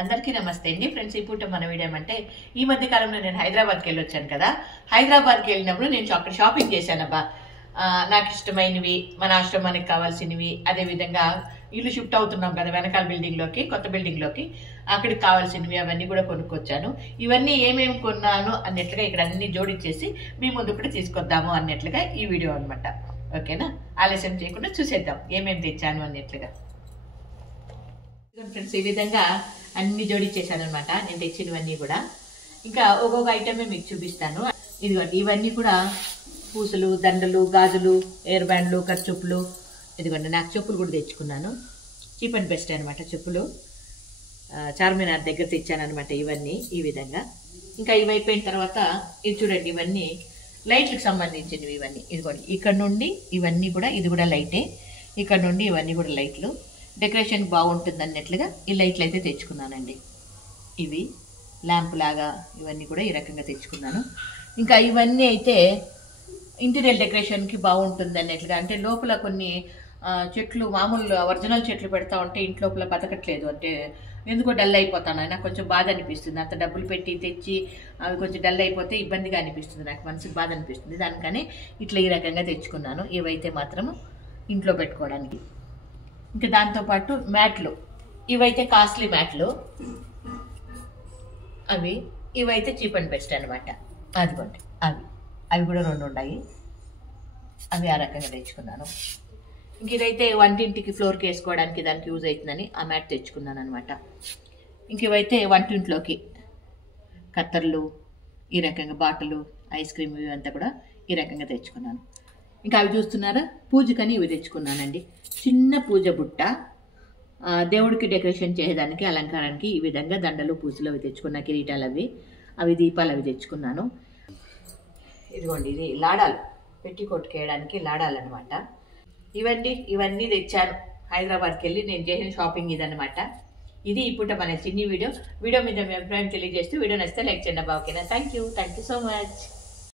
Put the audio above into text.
అందరికీ నమస్తే అండి ఫ్రెండ్స్. ఈ పూట మన వీడియో అంటే ఈ మధ్య కాలంలో నేను హైదరాబాద్కి వెళ్ళి వచ్చాను కదా. హైదరాబాద్కి వెళ్ళినప్పుడు నేను అక్కడ షాపింగ్ చేశానబ్బా. నాకు ఇష్టమైనవి, మన ఆశ్రమానికి కావాల్సినవి, అదేవిధంగా ఇల్లు షిఫ్ట్ అవుతున్నాం కదా వెనకాల బిల్డింగ్లోకి, కొత్త బిల్డింగ్లోకి, అక్కడికి కావాల్సినవి అవన్నీ కూడా కొనుక్కొచ్చాను. ఇవన్నీ ఏమేమి కొన్నాను అన్నట్లుగా ఇక్కడ అన్ని జోడించేసి మీ ముందు కూడా తీసుకొద్దాము అన్నట్లుగా ఈ వీడియో అనమాట. ఓకేనా, ఆలస్యం చేయకుండా చూసేద్దాం ఏమేమి తెచ్చాను అన్నట్లుగా. ఫ్రెండ్స్, ఈ విధంగా అన్ని జోడించేసాను అనమాట నేను తెచ్చినవన్నీ కూడా. ఇంకా ఒక్కొక్క ఐటమే మీకు చూపిస్తాను. ఇదిగోండి, ఇవన్నీ కూడా పూసలు, దండలు, గాజులు, ఎయిర్ బ్యాండ్లు, ఖర్చుప్పులు. ఇదిగోండి, నాకు చెప్పులు కూడా తెచ్చుకున్నాను. చీప్ అండ్ బెస్ట్ అనమాట చెప్పులు. చార్మినార్ దగ్గర తెచ్చాను అనమాట ఇవన్నీ ఈ విధంగా. ఇంకా ఇవి అయిపోయిన తర్వాత ఇది చూడండి, ఇవన్నీ లైట్లకు సంబంధించినవి ఇవన్నీ. ఇదిగోండి, ఇక్కడ నుండి ఇవన్నీ కూడా, ఇది కూడా లైటే, ఇక్కడ నుండి ఇవన్నీ కూడా లైట్లు. డెకరేషన్ బాగుంటుంది అన్నట్లుగా ఈ లైట్లు అయితే తెచ్చుకున్నానండి. ఇవి ల్యాంప్ లాగా ఇవన్నీ కూడా ఈ రకంగా తెచ్చుకున్నాను. ఇంకా ఇవన్నీ అయితే ఇంటీరియర్ డెకరేషన్కి బాగుంటుంది అన్నట్లుగా. అంటే లోపల కొన్ని చెట్లు, మామూలు ఒరిజినల్ చెట్లు పెడతా ఉంటే ఇంట్లోపల బతకట్లేదు, అంటే ఎందుకో డల్ అయిపోతాను. నాకు కొంచెం బాధ అనిపిస్తుంది. అంత డబ్బులు పెట్టి తెచ్చి అవి కొంచెం డల్ అయిపోతే ఇబ్బందిగా అనిపిస్తుంది, నాకు మనసుకు బాధ అనిపిస్తుంది. దానికని ఇట్లా ఈ రకంగా తెచ్చుకున్నాను. ఇవైతే మాత్రం ఇంట్లో పెట్టుకోవడానికి. ఇంకా దాంతోపాటు మ్యాట్లు, ఇవైతే కాస్ట్లీ మ్యాట్లు అవి. ఇవైతే చీప్ అండ్ బెస్ట్ అనమాట. అదిగోండి, అవి కూడా 2 ఉన్నాయి. అవి ఆ రకంగా తెచ్చుకున్నాను. ఇంక ఇదైతే వంటింటికి ఫ్లోర్కి వేసుకోవడానికి దానికి యూజ్ అవుతుందని ఆ మ్యాట్ తెచ్చుకున్నాను అనమాట. ఇంక ఇవైతే వంటింట్లోకి కత్తర్లు, ఈ రకంగా బాటలు, ఐస్ క్రీమ్, ఇవంతా కూడా ఈ రకంగా తెచ్చుకున్నాను. ఇంకా అవి చూస్తున్నారా, పూజకని ఇవి తెచ్చుకున్నానండి. చిన్న పూజ బుట్ట, దేవుడికి డెకరేషన్ చేయడానికి, అలంకారానికి ఈ విధంగా దండలు, పూజలు అవి తెచ్చుకున్నా. కిరీటాలు అవి దీపాలు అవి తెచ్చుకున్నాను. ఇదిగోండి, ఇది లాడాలు, పెట్టికోట్ వేయడానికి లాడాలు అనమాట. ఇవన్నీ తెచ్చాను హైదరాబాద్కి వెళ్ళి నేను చేసిన షాపింగ్ ఇదనమాట. ఇది ఇప్పుడు మన చిన్ని వీడియో మీద మీ అభిప్రాయం తెలియజేస్తూ వీడియో నచ్చితే లైక్ చేయండి. ఓకేనా, థ్యాంక్ యూ సో మచ్.